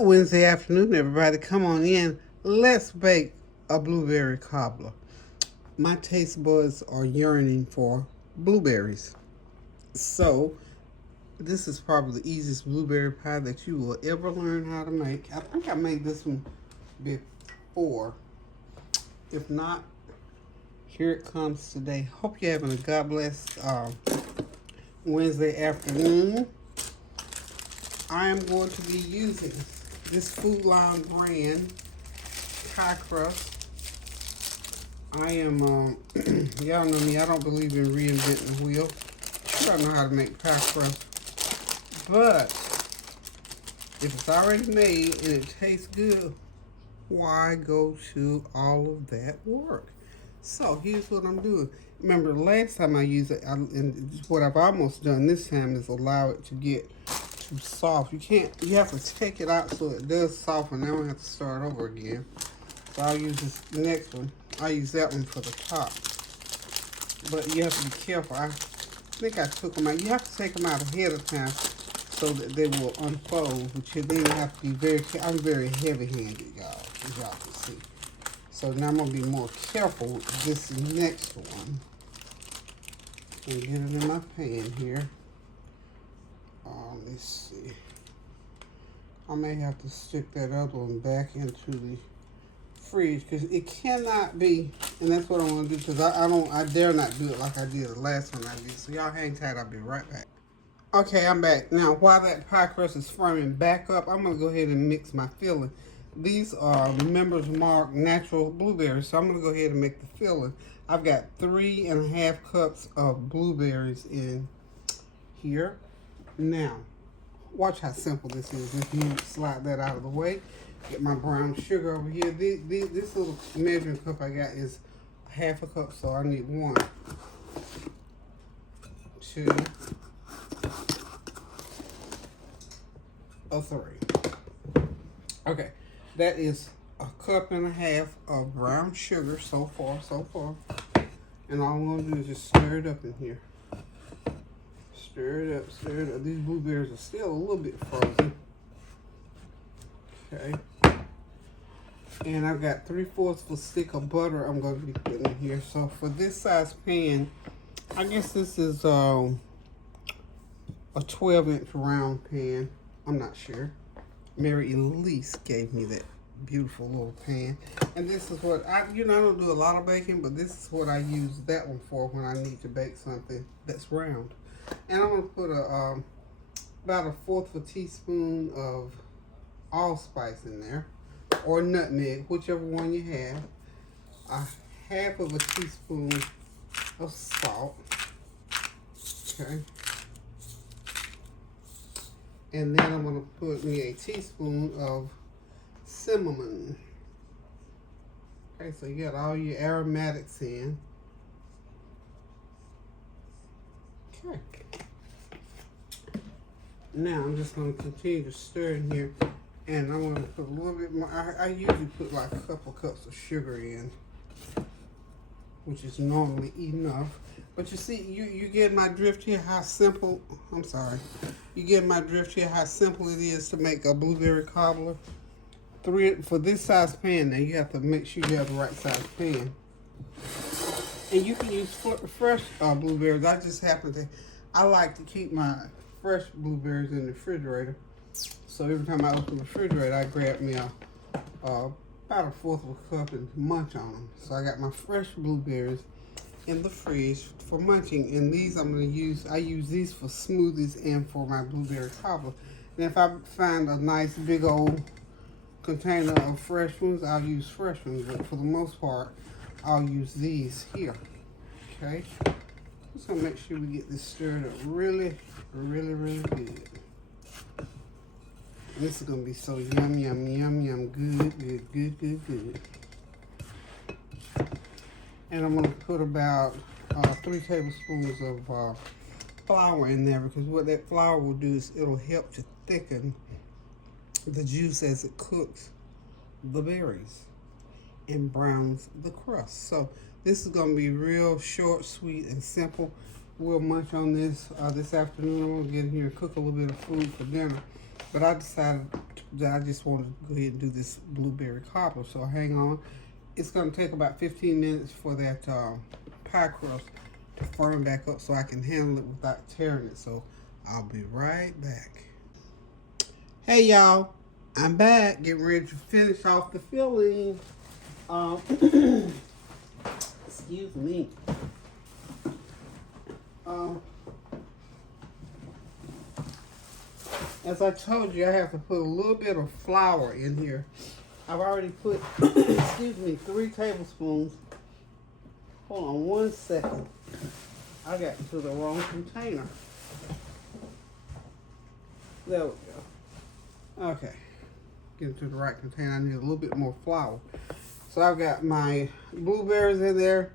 Good Wednesday afternoon, everybody. Come on in. Let's bake a blueberry cobbler. My taste buds are yearning for blueberries. So, this is probably the easiest blueberry pie that you will ever learn how to make. I think I made this one before. If not, here it comes today. Hope you're having a God bless Wednesday afternoon. I am going to be using this Food Line brand pie crust. I am, y'all know me, I don't believe in reinventing the wheel. Sure, I know how to make pie crust. But if it's already made and it tastes good, why go to all of that work? So here's what I'm doing. Remember, the last time I used it, and what I've almost done this time is allow it to get too soft. You have to take it out so it does soften. Now I have to start over again. So I'll use this next one. I'll use that one for the top. But you have to be careful. I think I took them out. You have to take them out ahead of time so that they will unfold. But then you have to be I'm very heavy-handed, y'all, as y'all can see. So now I'm going to be more careful with this next one. And get it in my pan here. Let's see. I may have to stick that other one back into the fridge because it cannot be, and that's what I want to do because I dare not do it like I did the last one I did. So y'all hang tight, I'll be right back. Okay, I'm back. Now, while that pie crust is firming back up, I'm going to go ahead and mix my filling. These are Members Mark natural blueberries, so I'm going to go ahead and make the filling. I've got 3.5 cups of blueberries in here. Now, watch how simple this is. If you slide that out of the way, get my brown sugar over here. This little measuring cup I got is 1/2 cup, so I need 1, 2, 3. Okay, that is 1.5 cups of brown sugar so far. And all I'm going to do is just stir it up in here. Stir it up. These blueberries are still a little bit frozen. Okay. And I've got 3/4 of a stick of butter I'm going to be putting in here. So for this size pan, I guess this is a 12-inch round pan. I'm not sure. Mary Elise gave me that beautiful little pan. And this is what I don't do a lot of baking, but this is what I use that one for when I need to bake something that's round. And I'm going to put about 1/4 of a teaspoon of allspice in there, or nutmeg, whichever one you have. 1/2 of a teaspoon of salt. Okay. And then I'm going to put me a teaspoon of cinnamon. Okay, so you got all your aromatics in. Okay. Now I'm just going to continue to stir in here, and I'm going to put a little bit more. I usually put like a couple cups of sugar in, which is normally enough. But you see, you get my drift here. How simple? I'm sorry. You get my drift here. How simple it is to make a blueberry cobbler. For this size pan. Now you have to make sure you have the right size pan. And you can use fresh blueberries. I like to keep my fresh blueberries in the refrigerator. So every time I open the refrigerator, I grab me about 1/4 of a cup and munch on them. So I got my fresh blueberries in the fridge for munching. And these I use these for smoothies and for my blueberry cobbler. And if I find a nice big old container of fresh ones, I'll use fresh ones. But for the most part, I'll use these here. Okay, just gonna make sure we get this stirred up really good. This is gonna be so yum, good. And I'm gonna put about 3 tablespoons of flour in there, because what that flour will do is it'll help to thicken the juice as it cooks the berries and browns the crust. So this is going to be real short, sweet, and simple. We'll munch on this this afternoon. I'm going to get in here and cook a little bit of food for dinner. But I decided to I just wanted to go ahead and do this blueberry cobbler. So hang on. It's going to take about 15 minutes for that pie crust to firm back up so I can handle it without tearing it. So I'll be right back. Hey y'all, I'm back, getting ready to finish off the filling. Excuse me. As I told you, I have to put a little bit of flour in here. I've already put, excuse me, 3 tablespoons. Hold on 1 second. I got into the wrong container. There we go. Okay. Get into the right container. I need a little bit more flour. So I've got my blueberries in there,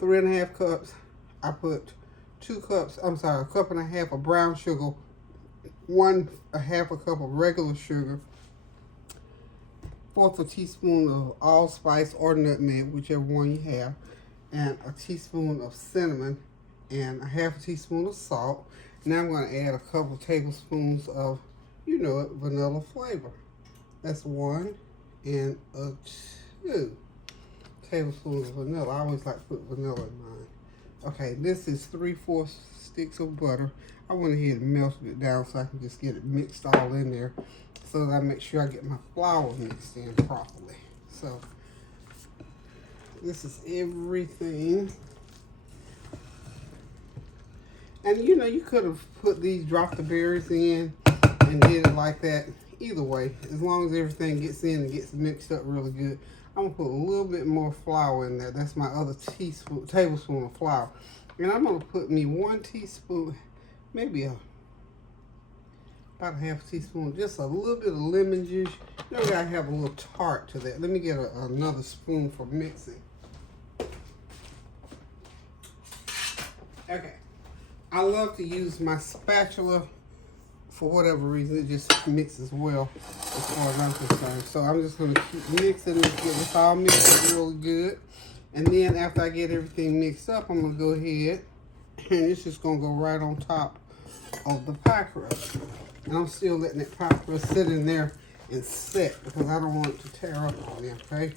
3½ cups. I put 2 cups, I'm sorry, 1½ cups of brown sugar, 1½ cup of regular sugar, 1/4 teaspoon of allspice or nutmeg, whichever one you have, and a teaspoon of cinnamon, and 1/2 teaspoon of salt. Now I'm going to add a couple tablespoons of, you know it, vanilla flavor. That's 1 and 2 tablespoons of vanilla. I always like to put vanilla in mine. Okay, this is 3/4 sticks of butter. I went ahead and melted it down so I can just get it mixed all in there so that I make sure I get my flour mixed in properly. So this is everything. And you know, you could have put these, dropped the berries in and did it like that. Either way, as long as everything gets in and gets mixed up really good. I'm gonna put a little bit more flour in there. That's my other tablespoon of flour. And I'm gonna put me 1 teaspoon, maybe about 1/2 teaspoon, just a little bit of lemon juice. You know, gotta have a little tart to that. Let me get another spoon for mixing. Okay. I love to use my spatula. For whatever reason, it just mixes well as far as I'm concerned. So I'm just going to keep mixing this, get this all mixed really good. And then after I get everything mixed up, I'm going to go ahead and it's just going to go right on top of the pie crust. And I'm still letting that pie crust sit in there and set because I don't want it to tear up on me, okay?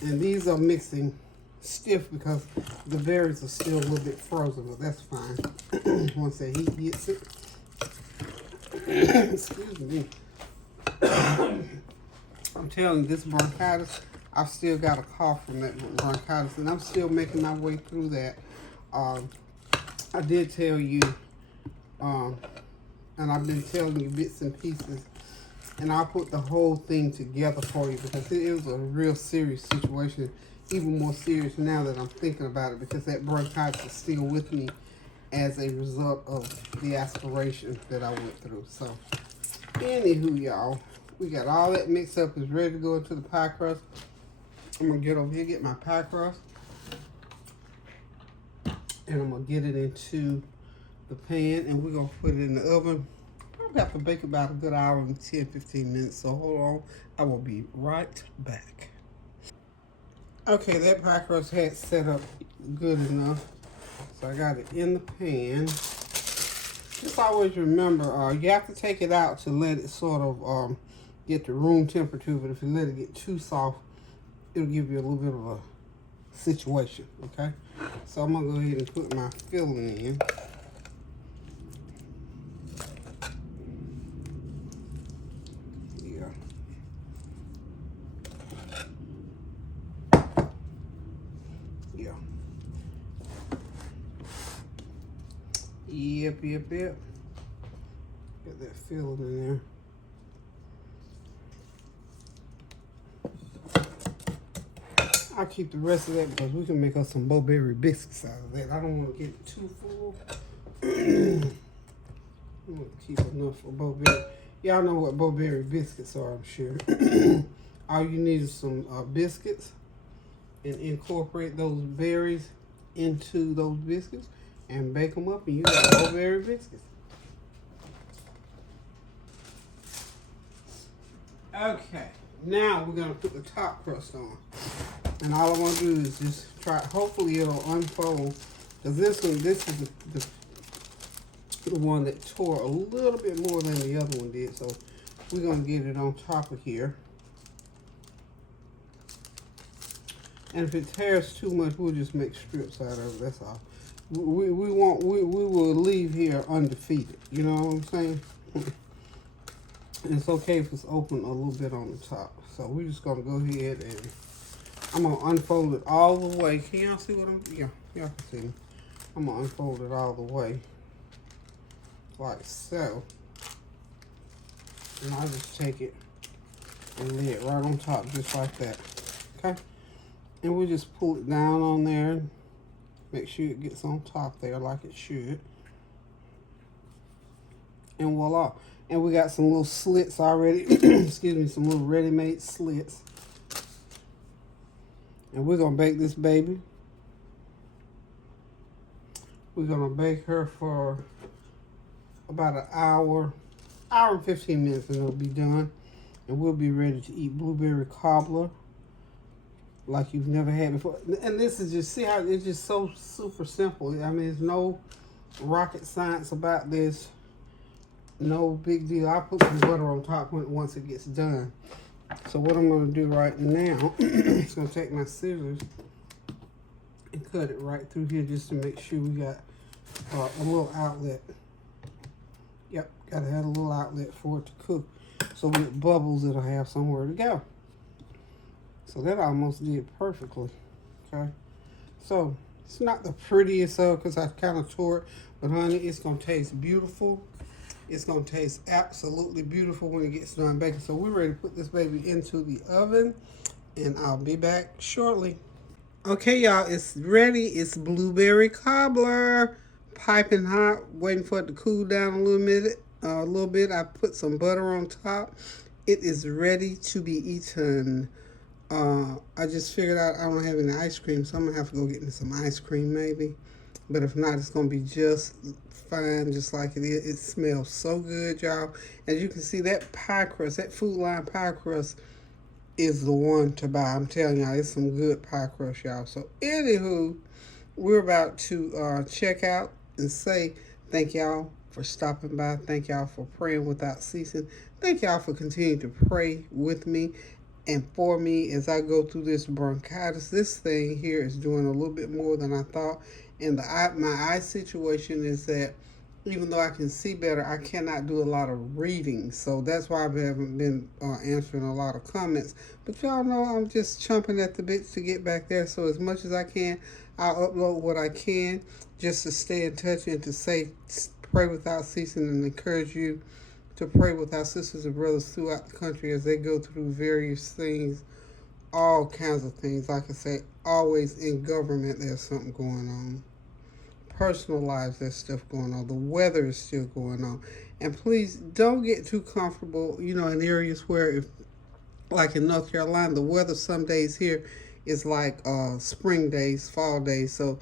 And these are mixing stiff because the berries are still a little bit frozen, but that's fine. Once that heat gets it. Excuse me. I'm telling you, this bronchitis, I've still got a cough from that bronchitis, and I'm still making my way through that. I did tell you, and I've been telling you bits and pieces, and I'll put the whole thing together for you because it was a real serious situation, even more serious now that I'm thinking about it because that bronchitis is still with me as a result of the aspiration that I went through. So, anywho, y'all, we got all that mixed up. It's ready to go into the pie crust. I'm going to get over here, get my pie crust. And I'm going to get it into the pan. And we're going to put it in the oven. I'll have to bake about a good hour and 10-15 minutes. So, hold on. I will be right back. Okay, that pie crust had set up good enough. So I got it in the pan. Just always remember, you have to take it out to let it sort of get to room temperature. But if you let it get too soft, it'll give you a little bit of a situation, okay? So I'm going to go ahead and put my filling in. Yep. Get that filled in there. I'll keep the rest of that because we can make us some blueberry biscuits out of that. I don't want to get it too full. I want to keep enough for blueberry. Y'all know what blueberry biscuits are, I'm sure. All you need is some biscuits and incorporate those berries into those biscuits. And bake them up and you got blueberry biscuits. Okay, now we're going to put the top crust on. And all I want to do is just try, hopefully it'll unfold. Because this is the one that tore a little bit more than the other one did. So we're going to get it on top of here. And if it tears too much, we'll just make strips out of it. That's all. We will leave here undefeated. You know what I'm saying? It's okay if it's open a little bit on the top. So we're just gonna go ahead and I'm gonna unfold it all the way. Can y'all see what I'm? Yeah, y'all can see me. I'm gonna unfold it all the way, like so. And I'll just take it and lay it right on top, just like that. Okay. And we'll just pull it down on there. Make sure it gets on top there like it should. And voila. And we got some little slits already. Excuse me, some little ready-made slits. And we're going to bake this baby. We're going to bake her for about an hour and 15 minutes, and it'll be done. And we'll be ready to eat blueberry cobbler like you've never had before. And this is just, see how it's just so super simple. I mean, there's no rocket science about this. No big deal. I'll put some butter on top once it gets done. So what I'm going to do right now is going to take my scissors and cut it right through here just to make sure we got a little outlet. Yep, got to have a little outlet for it to cook. So when it bubbles, it'll have somewhere to go. So that almost did perfectly, okay? So, it's not the prettiest because I kind of tore it, but honey, it's going to taste beautiful. It's going to taste absolutely beautiful when it gets done baking. So, we're ready to put this baby into the oven, and I'll be back shortly. Okay, y'all, it's ready. It's blueberry cobbler, piping hot, waiting for it to cool down a little bit. I put some butter on top. It is ready to be eaten. I just figured out I don't have any ice cream, so I'm going to have to go get me some ice cream maybe. But if not, it's going to be just fine, just like it is. It smells so good, y'all. As you can see, that pie crust, that Food Line pie crust is the one to buy. I'm telling y'all, it's some good pie crust, y'all. So, anywho, we're about to check out and say thank y'all for stopping by. Thank y'all for praying without ceasing. Thank y'all for continuing to pray with me and for me as I go through this bronchitis. This thing here is doing a little bit more than I thought. And my eye situation is that even though I can see better, I cannot do a lot of reading. So that's why I haven't been answering a lot of comments. But y'all know I'm just chomping at the bits to get back there. So as much as I can, I'll upload what I can just to stay in touch and to say pray without ceasing and encourage you to pray with our sisters and brothers throughout the country as they go through various things, all kinds of things. Like I say, always in government there's something going on. Personal lives, there's stuff going on. The weather is still going on. And please don't get too comfortable, in areas where, like in North Carolina, the weather some days here is like spring days, fall days. So,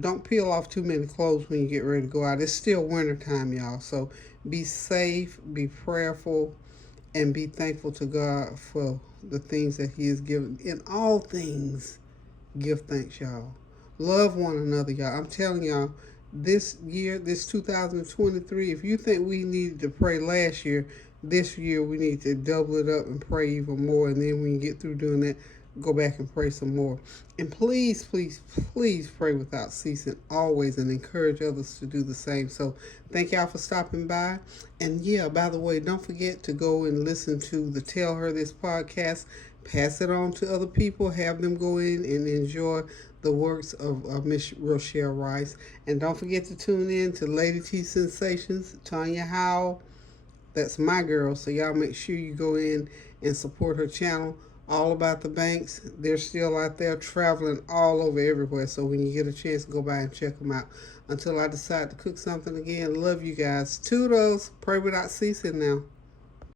don't peel off too many clothes when you get ready to go out. It's still winter time, y'all. So be safe, be prayerful, and be thankful to God for the things that He has given. In all things, give thanks, y'all. Love one another, y'all. I'm telling y'all, this year, this 2023, if you think we needed to pray last year, this year we need to double it up and pray even more. And then when you get through doing that, go back and pray some more. And please, please, please pray without ceasing always and encourage others to do the same. So thank y'all for stopping by. And yeah, by the way, don't forget to go and listen to the Tell Her This podcast. Pass it on to other people. Have them go in and enjoy the works of Miss Rochelle Rice. And don't forget to tune in to Lady T Sensations, Tanya Howell. That's my girl. So y'all make sure you go in and support her channel. All about the banks. They're still out there traveling all over everywhere. So when you get a chance, go by and check them out. Until I decide to cook something again, love you guys. Toodles. Pray without ceasing now.